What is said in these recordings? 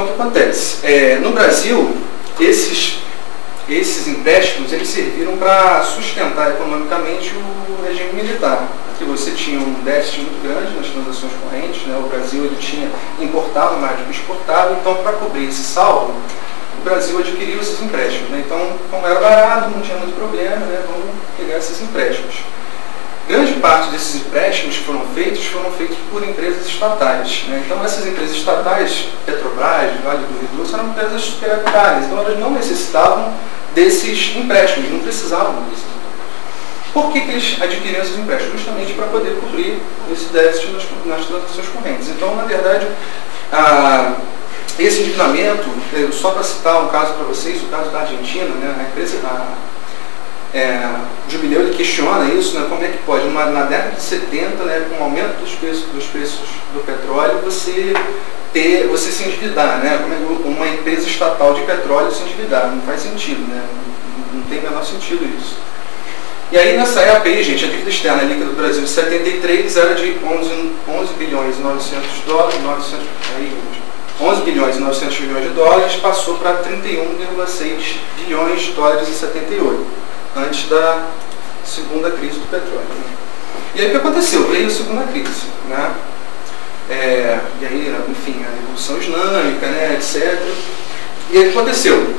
Então, o que acontece? No Brasil, esses empréstimos eles serviram para sustentar economicamente o regime militar. Aqui você tinha um déficit muito grande nas transações correntes, né? O Brasil ele importava mais do que exportava, então para cobrir esse saldo, o Brasil adquiriu esses empréstimos, né? Então, como era barato, não tinha muito problema, né? Vamos pegar esses empréstimos. Grande parte desses empréstimos que foram feitos por empresas estatais, né? Então, essas empresas estatais, Petrobras, Vale do Rio Doce, eram empresas superavitárias, então elas não necessitavam desses empréstimos, não precisavam disso. Por que eles adquiriam esses empréstimos? Justamente para poder cobrir esse déficit nas transações correntes. Então, na verdade, esse endividamento, só para citar um caso para vocês, o caso da Argentina, né, a empresa, o Jubileu ele questiona isso, né, como é que pode, na década de 70, né, com o aumento dos preços do petróleo, você se endividar, né, como é uma empresa estatal de petróleo se endividar, não faz sentido, né, não tem o menor sentido isso. E aí nessa época aí, gente, a dívida externa líquida do Brasil de 73 era de 11 bilhões e 900 dólares, 11 bilhões e 900 milhões de dólares, passou para 31,6 bilhões de dólares em 78, antes da segunda crise do petróleo. E aí o que aconteceu? Veio a segunda crise, né? E aí, enfim, a Revolução Islâmica, né, etc. E aí o que aconteceu?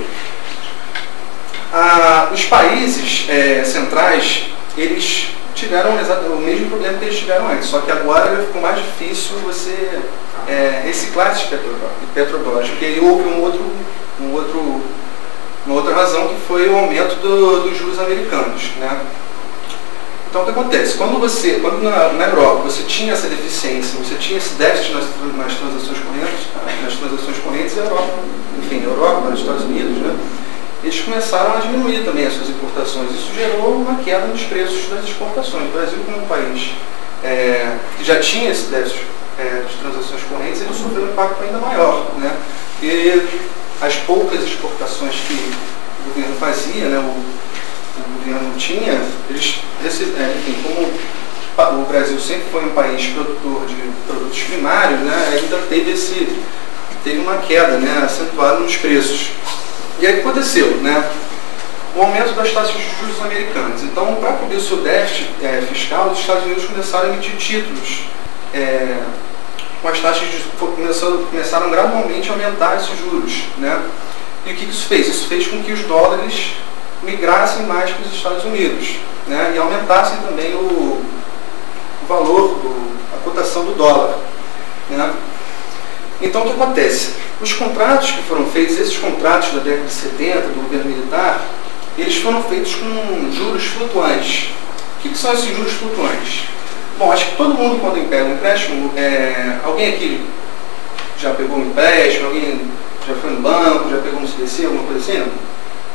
Os países centrais, eles tiveram o mesmo problema que eles tiveram antes, só que agora ficou mais difícil você reciclar esses petrodólares, porque aí houve uma outra razão que foi o aumento dos juros americanos, né? Então o que acontece? Quando na Europa você tinha essa deficiência, você tinha esse déficit nas transações correntes, a Europa, enfim, a Europa, os Estados Unidos, né? Eles começaram a diminuir também as suas importações. Isso gerou uma queda nos preços das exportações. O Brasil, como um país que já tinha esse déficit de transações correntes, ele sofreu um impacto ainda maior, né? E as poucas exportações que o governo fazia, né, o governo tinha, eles enfim, como o Brasil sempre foi um país produtor de produtos primários, né, ainda teve uma queda, né, acentuada nos preços. E aí o que aconteceu, né? O aumento das taxas de juros americanas. Então, para cobrir o seu déficit fiscal, os Estados Unidos começaram a emitir títulos com as taxas de juros, começaram gradualmente a aumentar esses juros, né? E o que isso fez? Isso fez com que os dólares migrassem mais para os Estados Unidos, né? E aumentassem também o valor, a cotação do dólar, né? Então, o que acontece? Os contratos que foram feitos, esses contratos da década de 70, do governo militar, eles foram feitos com juros flutuantes. O que são esses juros flutuantes? Bom, acho que todo mundo, quando pega um empréstimo, alguém aqui já pegou um empréstimo, alguém já foi no banco, já pegou um CDC, alguma coisa assim?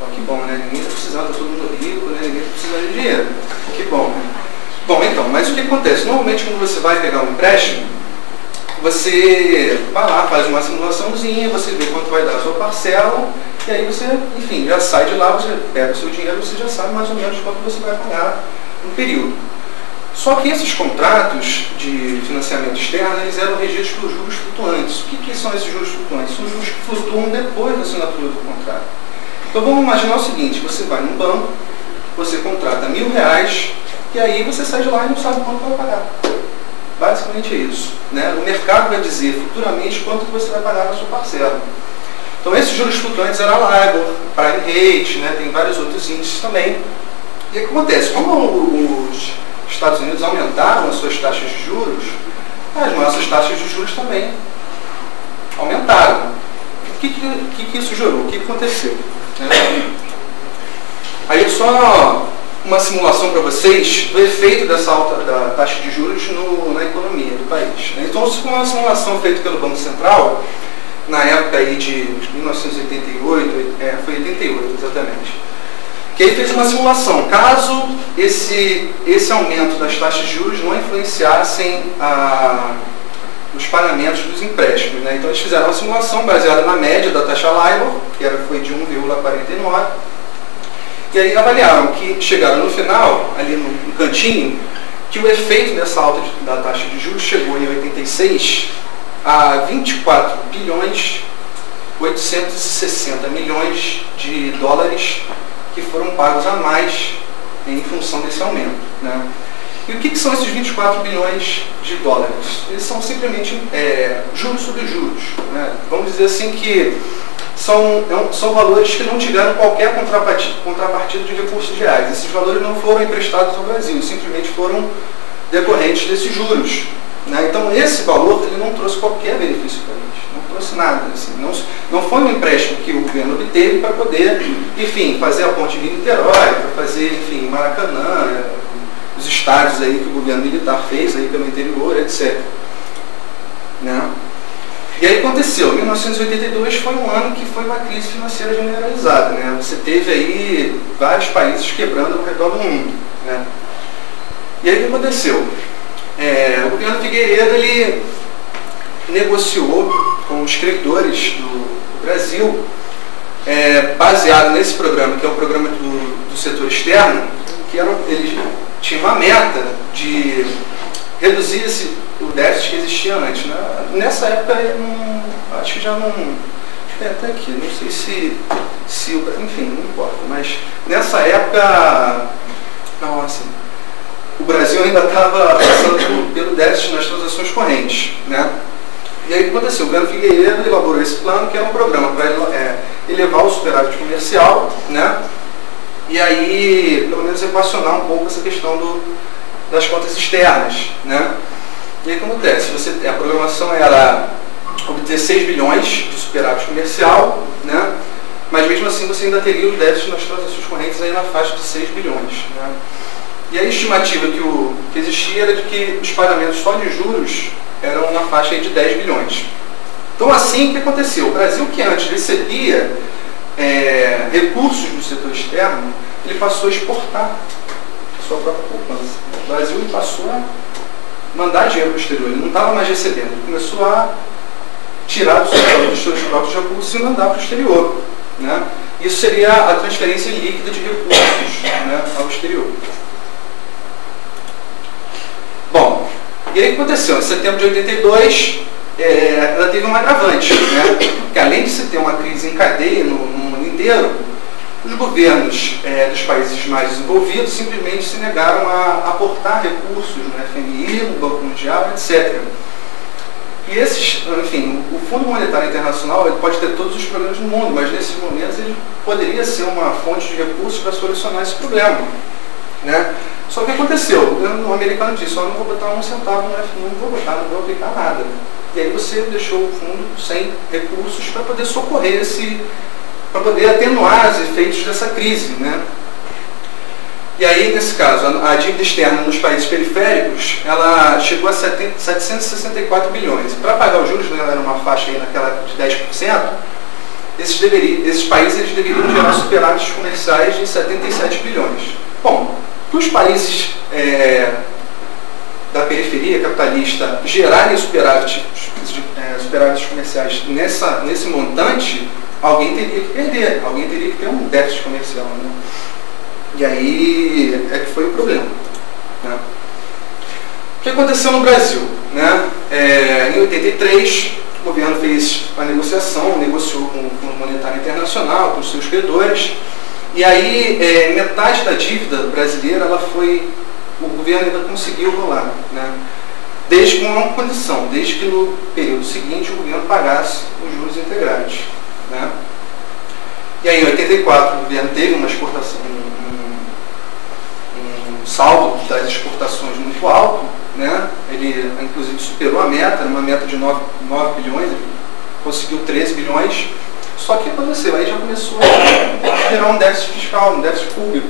Bom, que bom, né? Ninguém está precisando, está todo mundo rico, né? Ninguém está precisando de dinheiro. Que bom, né? Bom, então, mas o que acontece? Normalmente, quando você vai pegar um empréstimo, você vai lá, faz uma simulaçãozinha, você vê quanto vai dar a sua parcela, e aí você, enfim, já sai de lá, você pega o seu dinheiro, você já sabe mais ou menos quanto você vai pagar no período. Só que esses contratos de financiamento externo, eles eram regidos por juros flutuantes. O que são esses juros flutuantes? São juros que flutuam depois da assinatura do contrato. Então vamos imaginar o seguinte, você vai num banco, você contrata R$1.000, e aí você sai de lá e não sabe quanto vai pagar. Basicamente é isso, né? O mercado vai dizer futuramente quanto você vai pagar na sua parcela. Então esses juros flutuantes eram a LIBOR, Prime Rate, né? Tem vários outros índices também. E o que acontece? Como os Estados Unidos aumentaram as suas taxas de juros, as nossas taxas de juros também aumentaram. O que isso gerou? O que aconteceu? Aí só uma simulação para vocês do efeito dessa alta da taxa de juros na economia do país. Então, isso foi uma simulação feita pelo Banco Central, na época aí de 1988, foi 88 exatamente, que ele fez uma simulação. Caso esse aumento das taxas de juros não influenciassem os pagamentos dos empréstimos, né? Então, eles fizeram uma simulação baseada na média da taxa LIBOR, que foi de 1,49, e aí avaliaram que chegaram no final, ali no cantinho, que o efeito dessa alta da taxa de juros chegou em 86 a 24 bilhões 860 milhões de dólares que foram pagos a mais em função desse aumento, né? E o que são esses 24 bilhões de dólares? Eles são simplesmente juros sobre juros, né? Vamos dizer assim que são valores que não tiveram qualquer contrapartida de recursos reais. Esses valores não foram emprestados ao Brasil, simplesmente foram decorrentes desses juros, né? Então esse valor ele não trouxe qualquer benefício para a gente, não trouxe nada. Assim, não foi um empréstimo que o governo obteve para poder, enfim, fazer a ponte Rio-Niterói, para fazer, enfim, Maracanã, os estádios aí que o governo militar fez aí pelo interior, etc. Né? E aí aconteceu, 1982 foi um ano que foi uma crise financeira generalizada, né? Você teve aí vários países quebrando ao redor do mundo, né? E aí o que aconteceu? O governo Figueiredo, ele negociou com os credores do Brasil, baseado nesse programa, que é o programa do setor externo, que eles tinham uma meta de reduzir o déficit que existia antes, né? Nessa época, acho que já não... até aqui, não sei se enfim, não importa, mas nessa época, nossa, o Brasil ainda estava passando pelo déficit nas transações correntes, né? E aí o que aconteceu? O governo Figueiredo elaborou esse plano, que era um programa para elevar o superávit comercial, né? E aí, pelo menos, equacionar um pouco essa questão das contas externas, né? E aí o que acontece? A programação era obter 6 bilhões de superávit comercial, né? Mas mesmo assim você ainda teria o déficit nas transações correntes aí na faixa de 6 bilhões, né? E a estimativa que existia era de que os pagamentos só de juros eram na faixa aí de 10 bilhões. Então assim, o que aconteceu? O Brasil, que antes recebia recursos do setor externo, ele passou a exportar a sua própria poupança. O Brasil passou a mandar dinheiro para o exterior, ele não estava mais recebendo, ele começou a tirar dos seus próprios recursos e mandar para o exterior, né? Isso seria a transferência líquida de recursos, né, ao exterior. Bom, e aí o que aconteceu? Em setembro de 82, ela teve um agravante, né? Porque além de se ter uma crise em cadeia no mundo inteiro, os governos dos países mais desenvolvidos simplesmente se negaram a aportar recursos no FMI, no Banco Mundial, etc. E enfim, o Fundo Monetário Internacional ele pode ter todos os problemas do mundo, mas nesses momentos ele poderia ser uma fonte de recursos para solucionar esse problema, né? Só que aconteceu, o governo americano disse, eu não vou botar um centavo no FMI, não vou aplicar nada. E aí você deixou o fundo sem recursos para poder socorrer para poder atenuar os efeitos dessa crise, né? E aí, nesse caso, a dívida externa nos países periféricos, ela chegou a 764 bilhões. Para pagar os juros, né, era uma faixa aí naquela de 10%, esses países eles deveriam gerar superávites comerciais de 77 bilhões. Bom, para os países da periferia capitalista gerarem superávites comerciais nesse montante, alguém teria que perder, alguém teria que ter um déficit comercial, né? E aí que foi o problema, né? O que aconteceu no Brasil, né? Em 83, o governo fez a negociação, negociou com o Fundo Monetário Internacional, com os seus credores, e aí metade da dívida brasileira, o governo ainda conseguiu rolar, né? Desde com uma condição, desde que no período seguinte o governo pagasse os juros integrais, né? E aí em 84 o governo teve uma exportação, um saldo das exportações muito alto, né? Ele inclusive superou a meta, uma meta de 9 bilhões, ele conseguiu 13 bilhões, só que aconteceu, aí já começou a gerar um déficit fiscal, um déficit público,